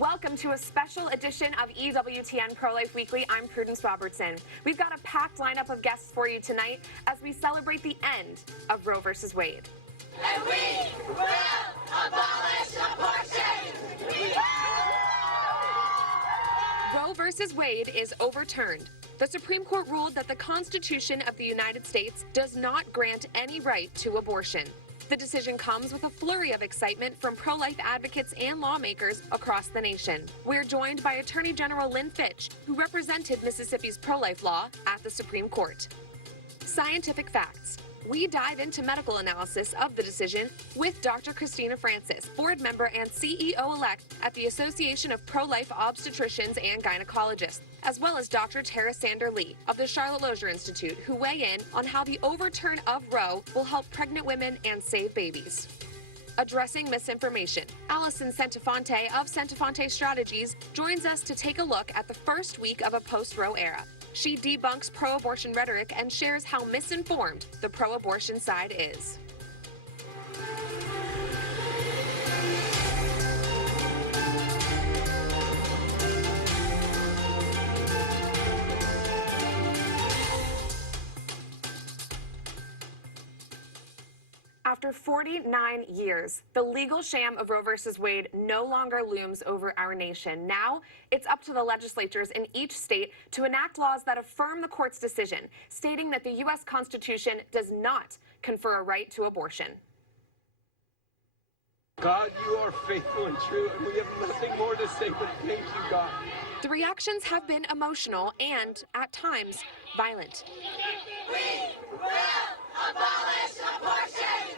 Welcome to a special edition of EWTN Pro-Life Weekly. I'm Prudence Robertson. We've got a packed lineup of guests for you tonight as we celebrate the end of Roe v. Wade. And we will abolish abortion! Roe v. Wade is overturned. The Supreme Court ruled that the Constitution of the United States does not grant any right to abortion. The decision comes with a flurry of excitement from pro-life advocates and lawmakers across the nation. We're joined by Attorney General Lynn Fitch, who represented Mississippi's pro-life law at the Supreme Court. Scientific facts. We dive into medical analysis of the decision with Dr. Christina Francis, board member and CEO-elect at the Association of Pro-Life Obstetricians and Gynecologists, as well as Dr. Tara Sander-Lee of the Charlotte Lozier Institute, who weigh in on how the overturn of Roe will help pregnant women and save babies. Addressing misinformation, Allison Centofonte of Centofonte Strategies joins us to take a look at the first week of a post-Roe era. She debunks pro-abortion rhetoric and shares how misinformed the pro-abortion side is. After 49 years, the legal sham of Roe v. Wade no longer looms over our nation. Now, it's up to the legislatures in each state to enact laws that affirm the court's decision, stating that the U.S. Constitution does not confer a right to abortion. God, you are faithful and true, and we have nothing more to say but thank you, God. The reactions have been emotional and, at times, violent. We will abolish abortion!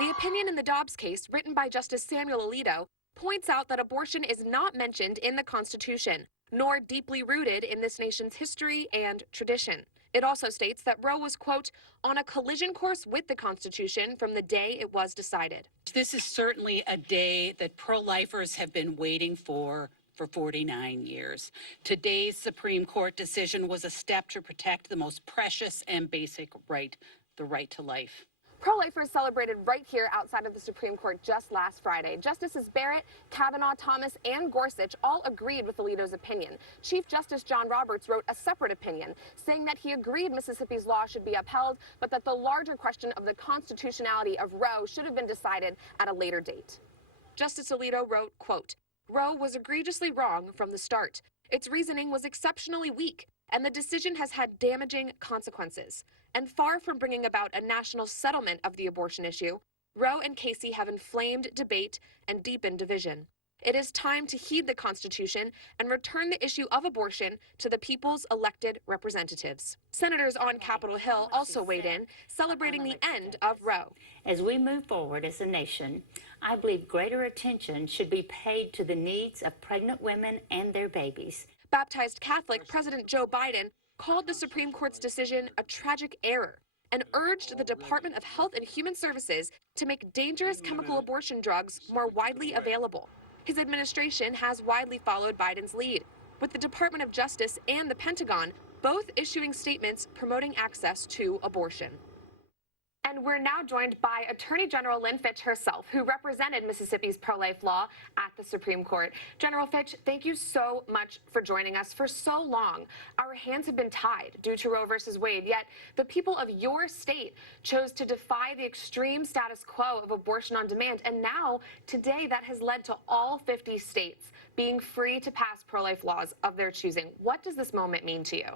The opinion in the Dobbs case, written by Justice Samuel Alito, points out that abortion is not mentioned in the Constitution, nor deeply rooted in this nation's history and tradition. It also states that Roe was, quote, on a collision course with the Constitution from the day it was decided. This is certainly a day that pro-lifers have been waiting for 49 years. Today's Supreme Court decision was a step to protect the most precious and basic right, the right to life. Pro-lifers celebrated right here outside of the Supreme Court just last Friday. Justices Barrett, Kavanaugh, Thomas, and Gorsuch all agreed with Alito's opinion. Chief Justice John Roberts wrote a separate opinion, saying that he agreed Mississippi's law should be upheld, but that the larger question of the constitutionality of Roe should have been decided at a later date. Justice Alito wrote, quote, Roe was egregiously wrong from the start. Its reasoning was exceptionally weak, and the decision has had damaging consequences. And far from bringing about a national settlement of the abortion issue, Roe and Casey have inflamed debate and deepened division. It is time to heed the Constitution and return the issue of abortion to the people's elected representatives. Senators on Capitol Hill also weighed in, celebrating the end of Roe. As we move forward as a nation, I believe greater attention should be paid to the needs of pregnant women and their babies. Baptized Catholic President Joe Biden called the Supreme Court's decision a tragic error and urged the Department of Health and Human Services to make dangerous chemical abortion drugs more widely available. His administration has widely followed Biden's lead, with the Department of Justice and the Pentagon both issuing statements promoting access to abortion. And we're now joined by Attorney General Lynn Fitch herself, who represented Mississippi's pro-life law at the Supreme Court. General Fitch, thank you so much for joining us. For so long, our hands have been tied due to Roe versus Wade, yet the people of your state chose to defy the extreme status quo of abortion on demand. And now, today, that has led to all 50 states being free to pass pro-life laws of their choosing. What does this moment mean to you?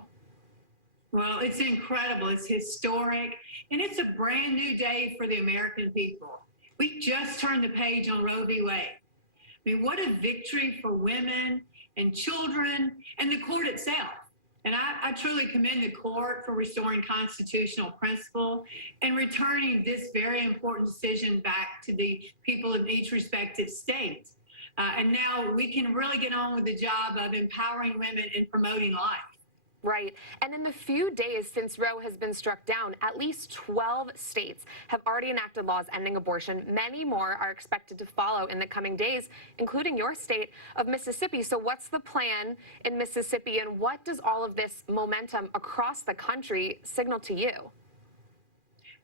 Well, it's incredible. It's historic, and it's a brand new day for the American people. We just turned the page on Roe v. Wade. I mean, what a victory for women and children and the court itself. And I truly commend the court for restoring constitutional principle and returning this very important decision back to the people of each respective state. And now we can really get on with the job of empowering women and promoting life. Right. And in the few days since Roe has been struck down, at least 12 states have already enacted laws ending abortion. Many more are expected to follow in the coming days, including your state of Mississippi. So what's the plan in Mississippi, and what does all of this momentum across the country signal to you?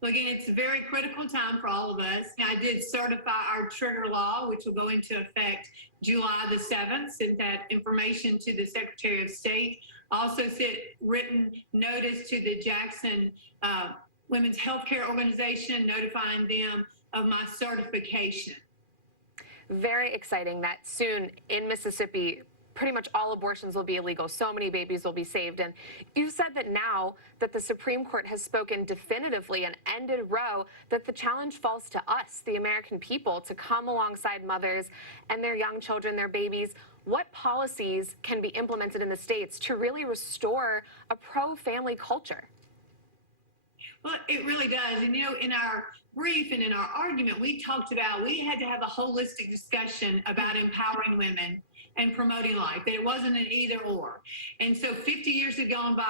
Well, again, it's a very critical time for all of us. I did certify our trigger law, which will go into effect July the 7th, sent that information to the Secretary of State. Also sent written notice to the Jackson Women's Healthcare Organization, notifying them of my certification. Very exciting that soon in Mississippi, pretty much all abortions will be illegal. So many babies will be saved. And you've said that now that the Supreme Court has spoken definitively and ended Roe, that the challenge falls to us, the American people, to come alongside mothers and their young children, their babies. What policies can be implemented in the states to really restore a pro-family culture? Well, it really does. And, you know, in our brief and in our argument, we talked about we had to have a holistic discussion about empowering women and promoting life, that it wasn't an either or. And so 50 years had gone by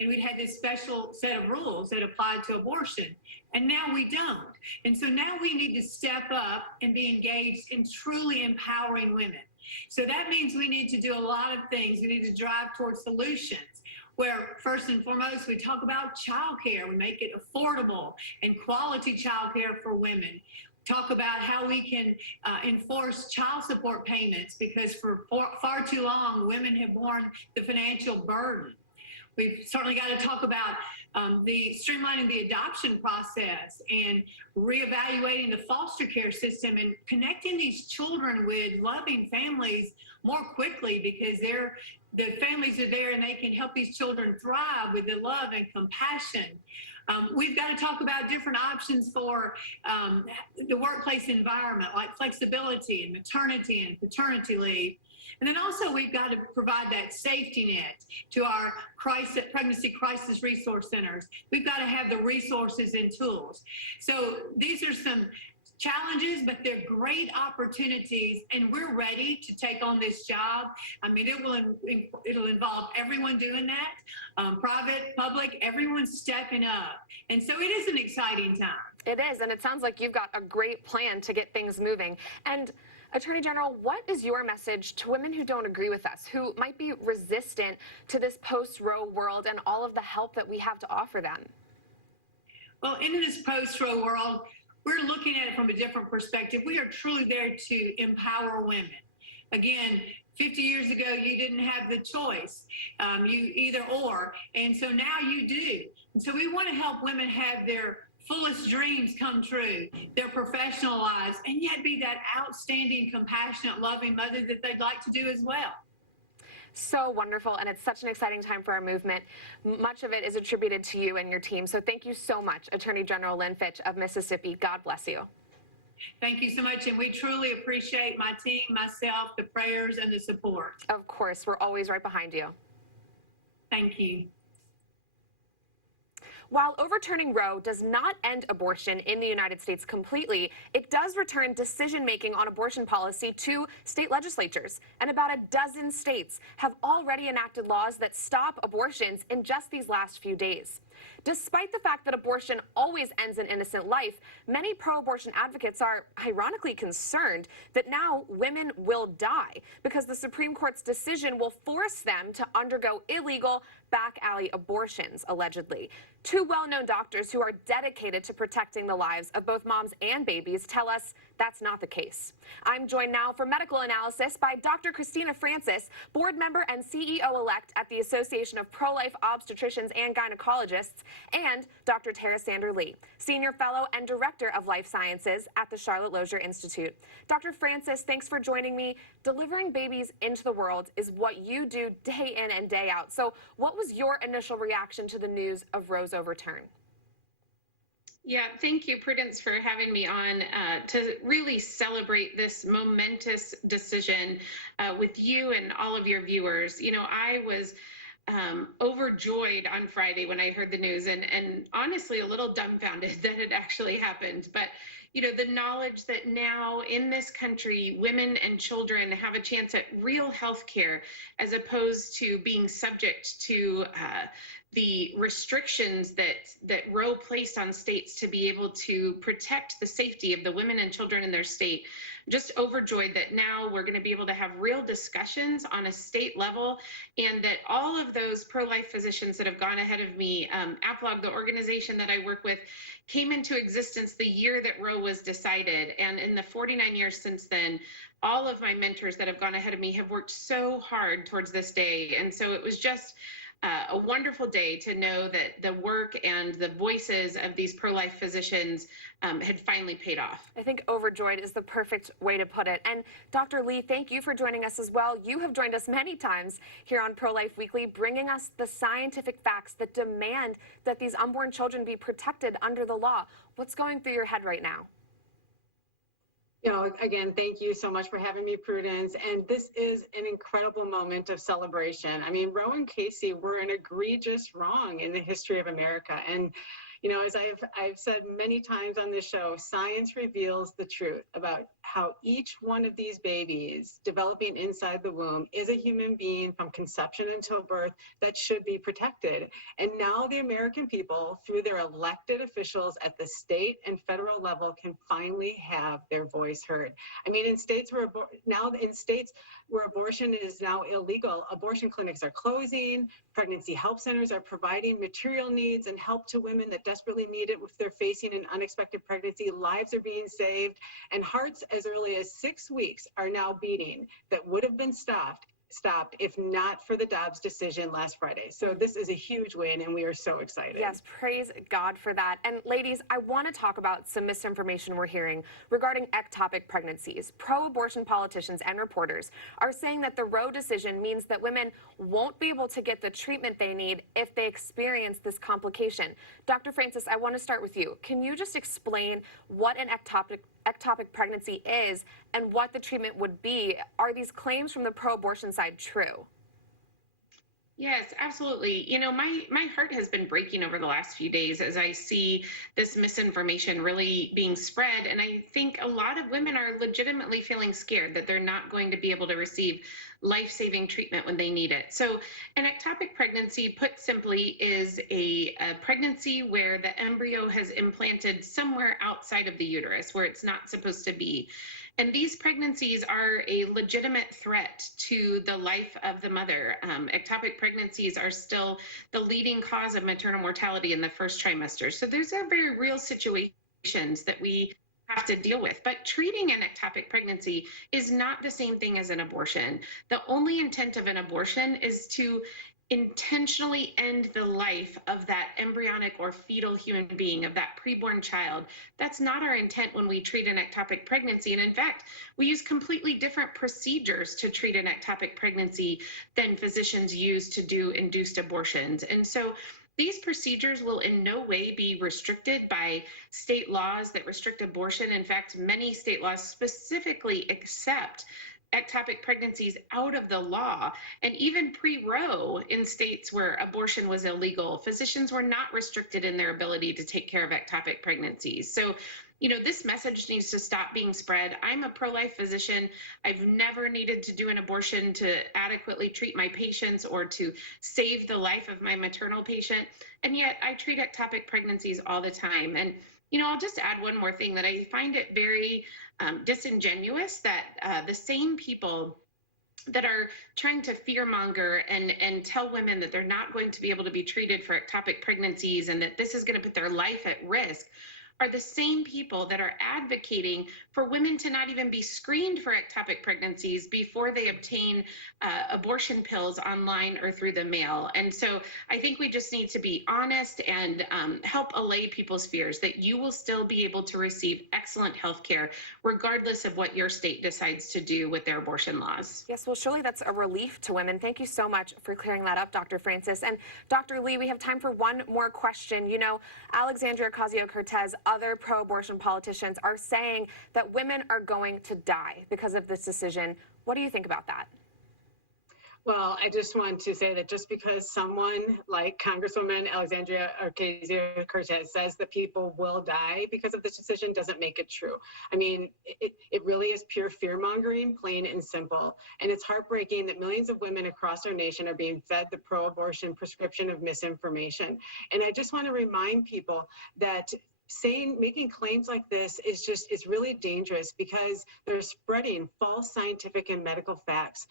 and we'd had this special set of rules that applied to abortion. And now we don't. And so now we need to step up and be engaged in truly empowering women. So that means we need to do a lot of things. We need to drive towards solutions where first and foremost, we talk about childcare. We make it affordable and quality childcare for women. Talk about how we can enforce child support payments, because for far too long, women have borne the financial burden. We've certainly got to talk about the streamlining the adoption process and reevaluating the foster care system and connecting these children with loving families more quickly, because the families are there and they can help these children thrive with the love and compassion. We've got to talk about different options for the workplace environment, like flexibility and maternity and paternity leave. And then also we've got to provide that safety net to our pregnancy crisis resource centers. We've got to have the resources and tools. So these are some challenges, but they're great opportunities, and we're ready to take on this job. I mean, it'll involve everyone doing that, private, public, everyone stepping up. And so it is an exciting time. It is, and it sounds like you've got a great plan to get things moving. And Attorney General, what is your message to women who don't agree with us, who might be resistant to this post-Roe world and all of the help that we have to offer them? Well, in this post-Roe world, we're looking at it from a different perspective. We are truly there to empower women. Again, 50 years ago, you didn't have the choice, you either or, and so now you do. And so we want to help women have their fullest dreams come true, their professional lives, and yet be that outstanding, compassionate, loving mother that they'd like to do as well. So wonderful, and it's such an exciting time for our movement. Much of it is attributed to you and your team, so thank you so much, Attorney General Lynn Fitch of Mississippi. God bless you. Thank you so much, and we truly appreciate my team, myself, the prayers, and the support. Of course, we're always right behind you. Thank you. While overturning Roe does not end abortion in the United States completely, it does return decision-making on abortion policy to state legislatures. And about a dozen states have already enacted laws that stop abortions in just these last few days. Despite the fact that abortion always ends an innocent life, many pro-abortion advocates are ironically concerned that now women will die because the Supreme Court's decision will force them to undergo illegal back-alley abortions, allegedly. Two well-known doctors who are dedicated to protecting the lives of both moms and babies tell us that's not the case. I'm joined now for medical analysis by Dr. Christina Francis, board member and CEO-elect at the Association of Pro-Life Obstetricians and Gynecologists, and Dr. Tara Sander Lee, senior fellow and director of life sciences at the Charlotte Lozier Institute. Dr. Francis, thanks for joining me. Delivering babies into the world is what you do day in and day out. So what was your initial reaction to the news of Roe's overturn? Yeah, thank you, Prudence, for having me on to really celebrate this momentous decision with you and all of your viewers. You know, I was overjoyed on Friday when I heard the news, and honestly a little dumbfounded that it actually happened. But you know, the knowledge that now in this country, women and children have a chance at real health care as opposed to being subject to the restrictions that Roe placed on states to be able to protect the safety of the women and children in their state. Just overjoyed that now we're going to be able to have real discussions on a state level, and that all of those pro-life physicians that have gone ahead of me, APLOG, the organization that I work with, came into existence the year that Roe was decided. And in the 49 years since then, all of my mentors that have gone ahead of me have worked so hard towards this day. And so it was just a wonderful day to know that the work and the voices of these pro-life physicians had finally paid off. I think overjoyed is the perfect way to put it. And Dr. Lee, thank you for joining us as well. You have joined us many times here on Pro-Life Weekly, bringing us the scientific facts that demand that these unborn children be protected under the law. What's going through your head right now? You know, again, thank you so much for having me, Prudence. And this is an incredible moment of celebration. I mean, Roe and Casey were an egregious wrong in the history of America. And, you know, as I've said many times on this show, science reveals the truth about how each one of these babies developing inside the womb is a human being from conception until birth that should be protected. And now the American people, through their elected officials at the state and federal level, can finally have their voice heard. I mean, in states where abortion is now illegal, abortion clinics are closing, pregnancy help centers are providing material needs and help to women that desperately need it if they're facing an unexpected pregnancy. Lives are being saved, and hearts as early as 6 weeks are now beating that would have been stopped if not for the Dobbs decision last Friday. So this is a huge win, and we are so excited. Yes, praise God for that. And ladies, I want to talk about some misinformation we're hearing regarding ectopic pregnancies. Pro-abortion politicians and reporters are saying that the Roe decision means that women won't be able to get the treatment they need if they experience this complication. Dr. Francis, I want to start with you. Can you just explain what an ectopic pregnancy is and what the treatment would be? Are these claims from the pro-abortion side true? Yes, absolutely. You know, my heart has been breaking over the last few days as I see this misinformation really being spread. And I think a lot of women are legitimately feeling scared that they're not going to be able to receive life-saving treatment when they need it. So an ectopic pregnancy, put simply, is a pregnancy where the embryo has implanted somewhere outside of the uterus where it's not supposed to be. And these pregnancies are a legitimate threat to the life of the mother. Ectopic pregnancies are still the leading cause of maternal mortality in the first trimester. So those are very real situations that we have to deal with. But treating an ectopic pregnancy is not the same thing as an abortion. The only intent of an abortion is to intentionally end the life of that embryonic or fetal human being, of that preborn child. That's not our intent when we treat an ectopic pregnancy. And in fact, we use completely different procedures to treat an ectopic pregnancy than physicians use to do induced abortions. And so these procedures will in no way be restricted by state laws that restrict abortion. In fact, many state laws specifically accept ectopic pregnancies out of the law. And even pre-Roe, in states where abortion was illegal, physicians were not restricted in their ability to take care of ectopic pregnancies. So, you know, this message needs to stop being spread. I'm a pro-life physician. I've never needed to do an abortion to adequately treat my patients or to save the life of my maternal patient. And yet I treat ectopic pregnancies all the time. And, you know, I'll just add one more thing, that I find it very disingenuous that the same people that are trying to fearmonger and tell women that they're not going to be able to be treated for ectopic pregnancies and that this is going to put their life at risk are the same people that are advocating for women to not even be screened for ectopic pregnancies before they obtain abortion pills online or through the mail. And so I think we just need to be honest and help allay people's fears that you will still be able to receive excellent health care regardless of what your state decides to do with their abortion laws. Yes, well, surely that's a relief to women. Thank you so much for clearing that up, Dr. Francis. And Dr. Lee, we have time for one more question. You know, Alexandria Ocasio-Cortez, other pro-abortion politicians are saying that women are going to die because of this decision. What do you think about that? Well, I just want to say that just because someone like Congresswoman Alexandria Ocasio-Cortez says that people will die because of this decision doesn't make it true. I mean, it really is pure fear-mongering, plain and simple. And it's heartbreaking that millions of women across our nation are being fed the pro-abortion prescription of misinformation. And I just want to remind people that making claims like this is really dangerous because they're spreading false scientific and medical facts,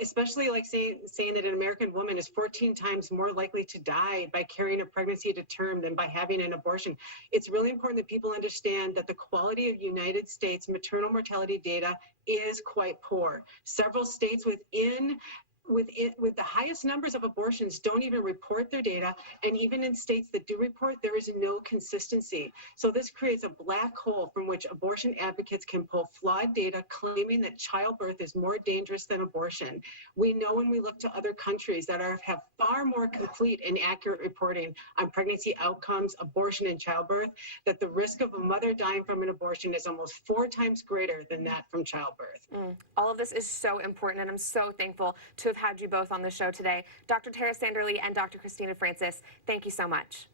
especially like saying that an American woman is 14 times more likely to die by carrying a pregnancy to term than by having an abortion. It's really important that people understand that the quality of United States maternal mortality data is quite poor. Several states with the highest numbers of abortions don't even report their data, and even in states that do report, there is no consistency. So this creates a black hole from which abortion advocates can pull flawed data claiming that childbirth is more dangerous than abortion. We know when we look to other countries that have far more complete and accurate reporting on pregnancy outcomes, abortion, and childbirth, that the risk of a mother dying from an abortion is almost 4 times greater than that from childbirth. All of this is so important, and I'm so thankful to have had you both on the show today. Dr. Tara Sanderly and Dr. Christina Francis, thank you so much.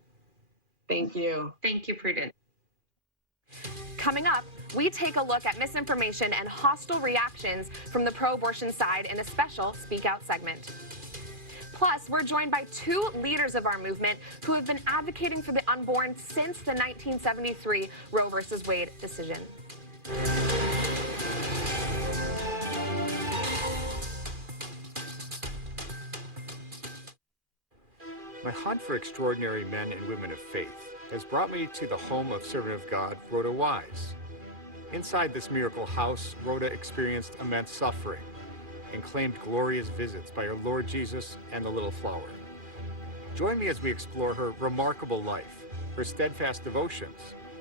Thank you. Thank you, Prudence. Coming up, we take a look at misinformation and hostile reactions from the pro-abortion side in a special Speak Out segment. Plus, we're joined by 2 leaders of our movement who have been advocating for the unborn since the 1973 Roe v. Wade decision. My hunt for extraordinary men and women of faith has brought me to the home of servant of God, Rhoda Wise. Inside this miracle house, Rhoda experienced immense suffering and claimed glorious visits by our Lord Jesus and the little flower. Join me as we explore her remarkable life, her steadfast devotions,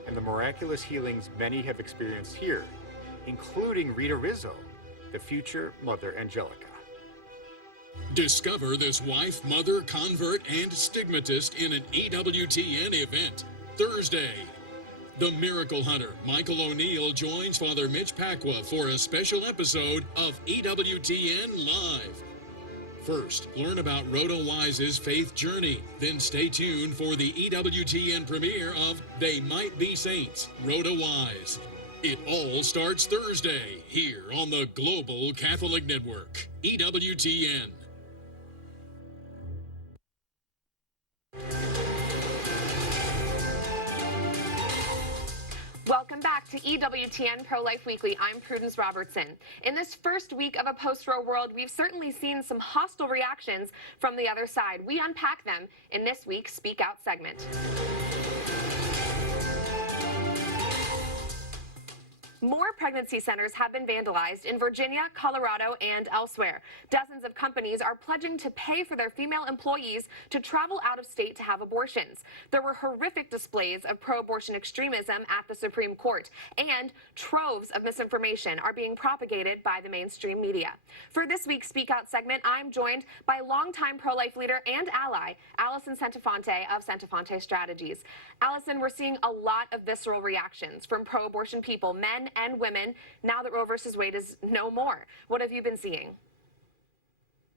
and the miraculous healings many have experienced here, including Rita Rizzo, the future Mother Angelica. Discover this wife, mother, convert, and stigmatist in an EWTN event Thursday. The Miracle Hunter, Michael O'Neill, joins Father Mitch Pacwa for a special episode of EWTN Live. First, learn about Rhoda Wise's faith journey. Then stay tuned for the EWTN premiere of They Might Be Saints, Rhoda Wise. It all starts Thursday here on the Global Catholic Network, EWTN. Welcome back to EWTN Pro-Life Weekly. I'm Prudence Robertson. In this first week of a post-Roe world, we've certainly seen some hostile reactions from the other side. We unpack them in this week's Speak Out segment. More pregnancy centers have been vandalized in Virginia, Colorado, and elsewhere. Dozens of companies are pledging to pay for their female employees to travel out of state to have abortions. There were horrific displays of pro-abortion extremism at the Supreme Court, and troves of misinformation are being propagated by the mainstream media. For this week's Speak Out segment, I'm joined by longtime pro-life leader and ally, Allison Santafonte of Santafonte Strategies. Allison, we're seeing a lot of visceral reactions from pro-abortion people, men and women, now that Roe versus Wade is no more. What have you been seeing?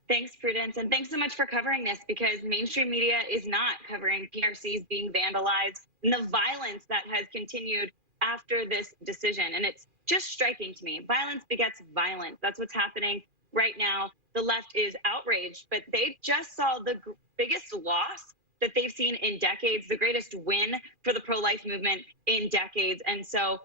Thanks, Prudence, and thanks so much for covering this, because mainstream media is not covering PRCs being vandalized and the violence that has continued after this decision. And it's just striking to me. Violence begets violence. That's what's happening right now. The left is outraged, but they just saw the biggest loss that they've seen in decades, the greatest win for the pro-life movement in decades. And so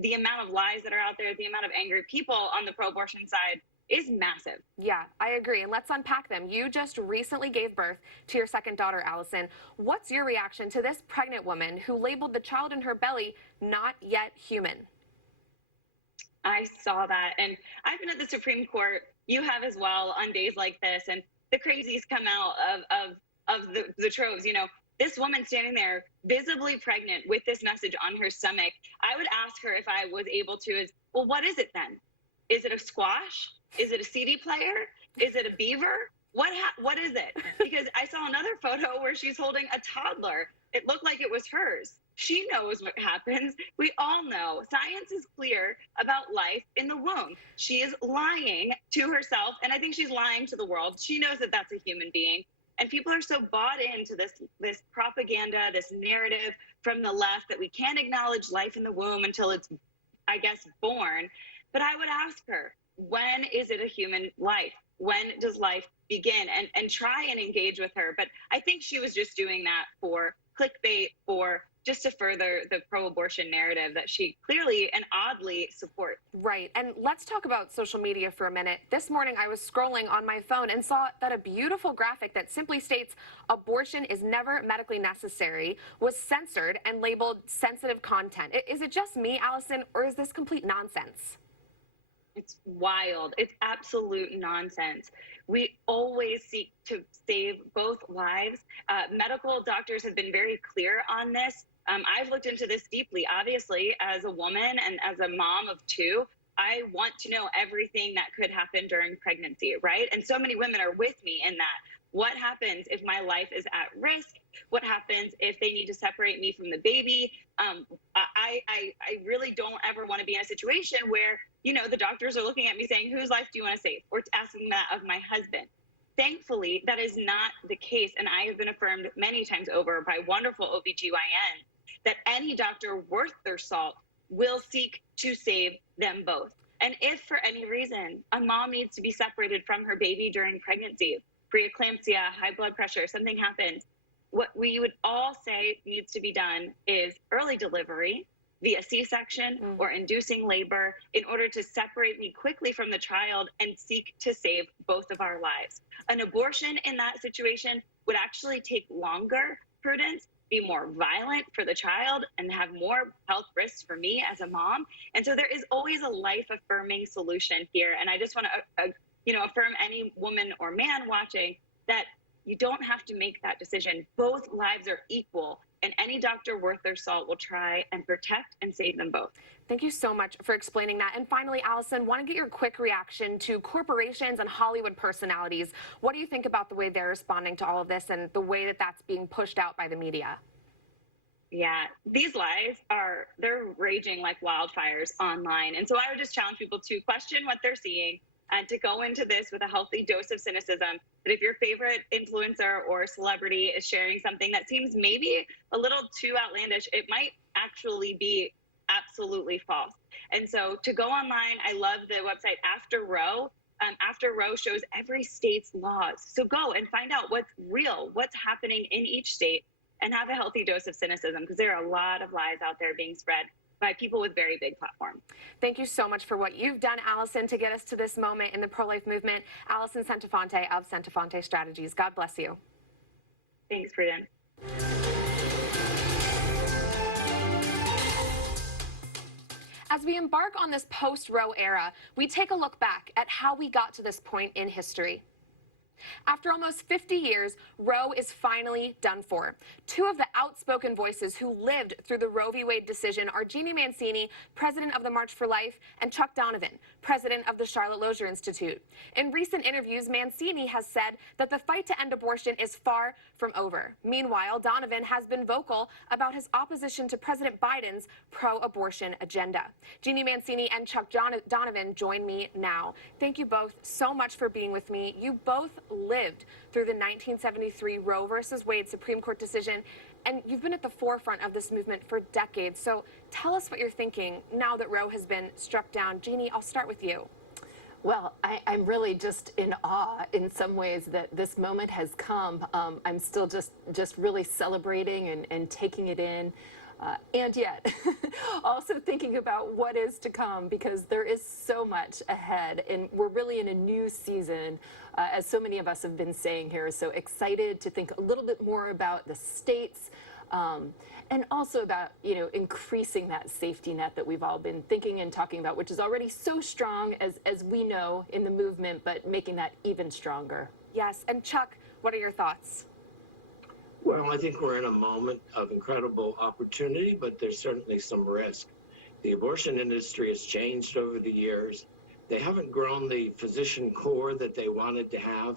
the amount of lies that are out there, the amount of angry people on the pro-abortion side is massive. Yeah, I agree. And let's unpack them. You just recently gave birth to your second daughter, Allison. What's your reaction to this pregnant woman who labeled the child in her belly not yet human? I saw that. And I've been at the Supreme Court. You have as well on days like this. And the crazies come out of the troves. You know, this woman standing there visibly pregnant with this message on her stomach. I would ask her if I was able to, well, what is it then? Is it a squash? Is it a CD player? Is it a beaver? What is it? Because I saw another photo where she's holding a toddler. It looked like it was hers. She knows what happens. We all know. Science is clear about life in the womb. She is lying to herself, and I think she's lying to the world. She knows that that's a human being. And people are so bought into this propaganda, this narrative from the left that we can't acknowledge life in the womb until it's, I guess, born. But I would ask her, when is it a human life? When does life begin? And try and engage with her. But I think she was just doing that for clickbait, for just to further the pro-abortion narrative that she clearly and oddly supports. Right. And let's talk about social media for a minute. This morning, I was scrolling on my phone and saw that a beautiful graphic that simply states abortion is never medically necessary was censored and labeled sensitive content. Is it just me, Allison, or is this complete nonsense? It's wild. It's absolute nonsense. We always seek to save both lives. Medical doctors have been very clear on this. I've looked into this deeply. Obviously, as a woman and as a mom of two, I want to know everything that could happen during pregnancy, right? And so many women are with me in that. What happens if my life is at risk? What happens if they need to separate me from the baby? I really don't ever want to be in a situation where, you know, the doctors are looking at me saying, whose life do you want to save? Or asking that of my husband. Thankfully, that is not the case. And I have been affirmed many times over by wonderful OBGYN that any doctor worth their salt will seek to save them both. And if for any reason a mom needs to be separated from her baby during pregnancy, preeclampsia, high blood pressure, something happens, what we would all say needs to be done is early delivery via C-section or inducing labor in order to separate me quickly from the child and seek to save both of our lives. An abortion in that situation would actually take longer, Prudence, be more violent for the child, and have more health risks for me as a mom. And so there is always a life-affirming solution here. And I just want to affirm any woman or man watching that you don't have to make that decision. Both lives are equal, and any doctor worth their salt will try and protect and save them both. Thank you so much for explaining that. And finally, Allison, want to get your quick reaction to corporations and Hollywood personalities. What do you think about the way they're responding to all of this and the way that that's being pushed out by the media? Yeah, these lies they're raging like wildfires online. And so I would just challenge people to question what they're seeing and to go into this with a healthy dose of cynicism, that if your favorite influencer or celebrity is sharing something that seems maybe a little too outlandish, it might actually be absolutely false. And so to go online, I love the website After Roe. After Roe shows every state's laws. So go and find out what's real, what's happening in each state, and have a healthy dose of cynicism, because there are a lot of lies out there being spread by people with very big platforms. Thank you so much for what you've done, Allison, to get us to this moment in the pro-life movement. Allison Santafonte of Santafonte Strategies. God bless you. Thanks, Prudence. As we embark on this post-Roe era, we take a look back at how we got to this point in history. After almost 50 years, Roe is finally done for. Two of the outspoken voices who lived through the Roe v. Wade decision are Jeanne Mancini, president of the March for Life, and Chuck Donovan, president of the Charlotte Lozier Institute. In recent interviews, Mancini has said that the fight to end abortion is far from over. Meanwhile, Donovan has been vocal about his opposition to President Biden's pro-abortion agenda. Jeanne Mancini and Chuck Donovan join me now. Thank you both so much for being with me. You both lived through the 1973 Roe versus Wade Supreme Court decision, and you've been at the forefront of this movement for decades. So tell us what you're thinking now that Roe has been struck down. Jeanne, I'll start with you. Well, I'm really just in awe in some ways that this moment has come. I'm still just really celebrating and taking it in. And yet, also thinking about what is to come, because there is so much ahead, and we're really in a new season, as so many of us have been saying here. So excited to think a little bit more about the states, and also about, increasing that safety net that we've all been thinking and talking about, which is already so strong, as we know, in the movement, but making that even stronger. Yes, and Chuck, what are your thoughts? Well, I think we're in a moment of incredible opportunity, but there's certainly some risk. The abortion industry has changed over the years. They haven't grown the physician corps that they wanted to have.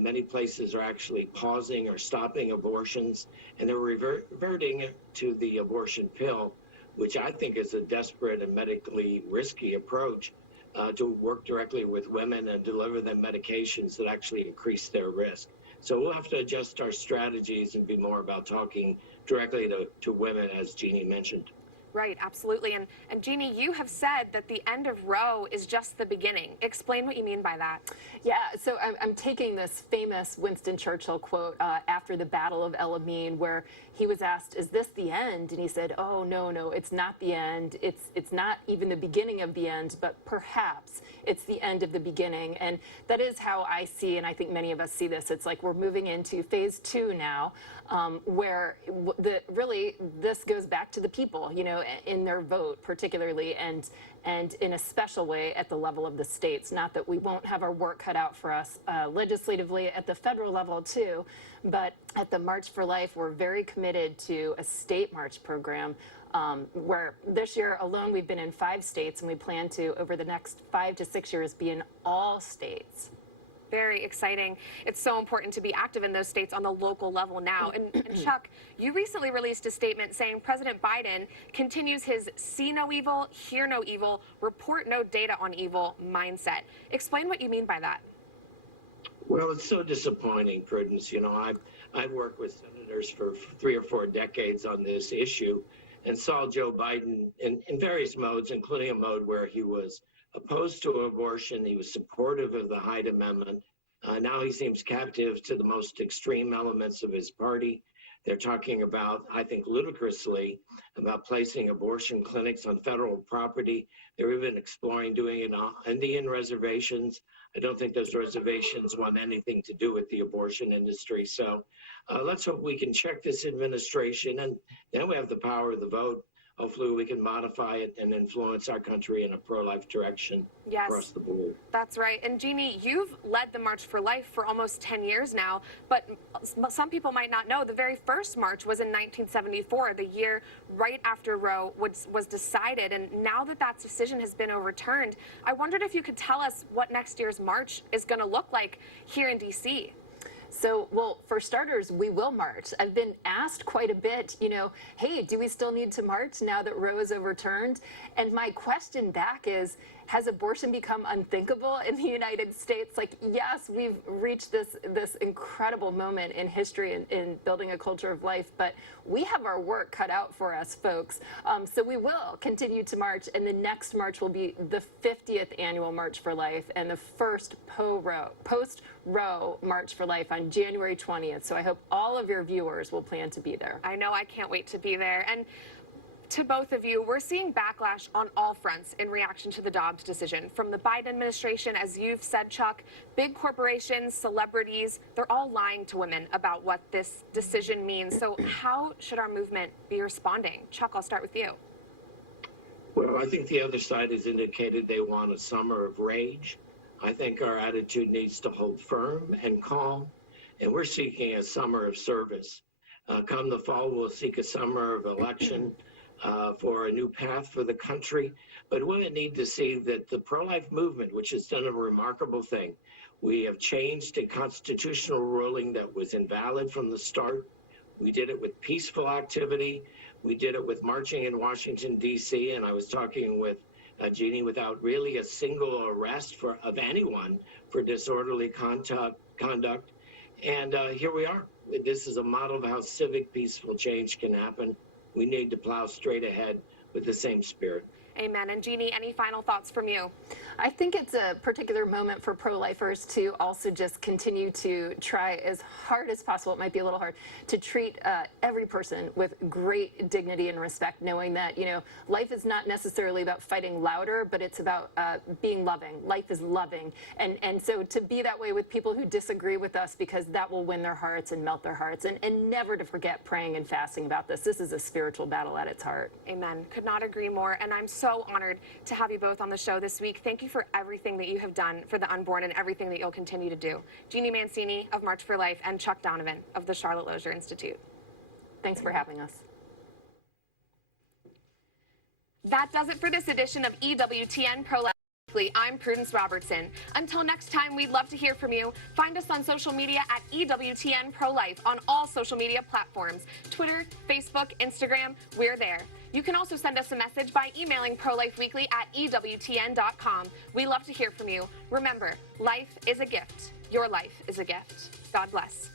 Many places are actually pausing or stopping abortions, and they're reverting to the abortion pill, which I think is a desperate and medically risky approach to work directly with women and deliver them medications that actually increase their risk. So we'll have to adjust our strategies and be more about talking directly to women, as Jeannie mentioned. Right, absolutely. And Jeannie, you have said that the end of Roe is just the beginning. Explain what you mean by that. Yeah, so I'm taking this famous Winston Churchill quote after the Battle of El Alamein, where he was asked, "Is this the end?" And he said, "Oh, no, it's not the end. It's not even the beginning of the end, but perhaps it's the end of the beginning." And that is how I see, and I think many of us see this. It's like we're moving into phase 2 now, where really this goes back to the people, you know, in their vote particularly, and in a special way at the level of the states. Not that we won't have our work cut out for us legislatively at the federal level too, but at the March for Life, we're very committed to a state march program where this year alone we've been in 5 states, and we plan to, over the next 5 to 6 years, be in all states. Very exciting. It's so important to be active in those states on the local level now. And Chuck, you recently released a statement saying President Biden continues his see no evil, hear no evil, report no data on evil mindset. Explain what you mean by that. Well, it's so disappointing, Prudence. You know, I've worked with senators for 3 or 4 decades on this issue and saw Joe Biden in various modes, including a mode where he was opposed to abortion. He was supportive of the Hyde Amendment. Now he seems captive to the most extreme elements of his party. They're talking about, I think ludicrously, about placing abortion clinics on federal property. They're even exploring doing it on Indian reservations. I don't think those reservations want anything to do with the abortion industry. So let's hope we can check this administration, and then we have the power of the vote. Hopefully we can modify it and influence our country in a pro-life direction across the board. That's right. And Jeannie, you've led the March for Life for almost 10 years now, but some people might not know the very first march was in 1974, the year right after Roe was decided. And now that that decision has been overturned, I wondered if you could tell us what next year's march is going to look like here in D.C. So, well, for starters, we will march. I've been asked quite a bit, you know, hey, do we still need to march now that Roe is overturned? And my question back is, has abortion become unthinkable in the United States? Like, yes, we've reached this incredible moment in history in building a culture of life, but we have our work cut out for us, folks. So we will continue to march, and the next march will be the 50th annual March for Life and the first post-Roe March for Life on January 20th. So I hope all of your viewers will plan to be there. I know, I can't wait to be there. And to both of you, we're seeing backlash on all fronts in reaction to the Dobbs decision. From the Biden administration, as you've said, Chuck, big corporations, celebrities, they're all lying to women about what this decision means. So how should our movement be responding? Chuck, I'll start with you. Well, I think the other side has indicated they want a summer of rage. I think our attitude needs to hold firm and calm, and we're seeking a summer of service. Come the fall, we'll seek a summer of election for a new path for the country. But we need to see that the pro-life movement, which has done a remarkable thing, we have changed a constitutional ruling that was invalid from the start. We did it with peaceful activity. We did it with marching in Washington, D.C., and I was talking with Jeannie, without really a single arrest of anyone for disorderly conduct. And here we are. This is a model of how civic peaceful change can happen. We need to plow straight ahead with the same spirit. Amen. And Jeannie, any final thoughts from you? I think it's a particular moment for pro-lifers to also just continue to try as hard as possible, it might be a little hard, to treat every person with great dignity and respect, knowing that, you know, life is not necessarily about fighting louder, but it's about being loving. Life is loving. And so to be that way with people who disagree with us, because that will win their hearts and melt their hearts. And never to forget praying and fasting about this. This is a spiritual battle at its heart. Amen. Could not agree more. And I'm so honored to have you both on the show this week. Thank you for everything that you have done for the unborn and everything that you'll continue to do. Jeannie Mancini of March for Life and Chuck Donovan of the Charlotte Lozier Institute. Thanks for having us. That does it for this edition of EWTN Pro Life. I'm Prudence Robertson. Until next time, we'd love to hear from you. Find us on social media at EWTN Pro-Life on all social media platforms. Twitter, Facebook, Instagram, we're there. You can also send us a message by emailing ProLifeWeekly at EWTN.com. We love to hear from you. Remember, life is a gift. Your life is a gift. God bless.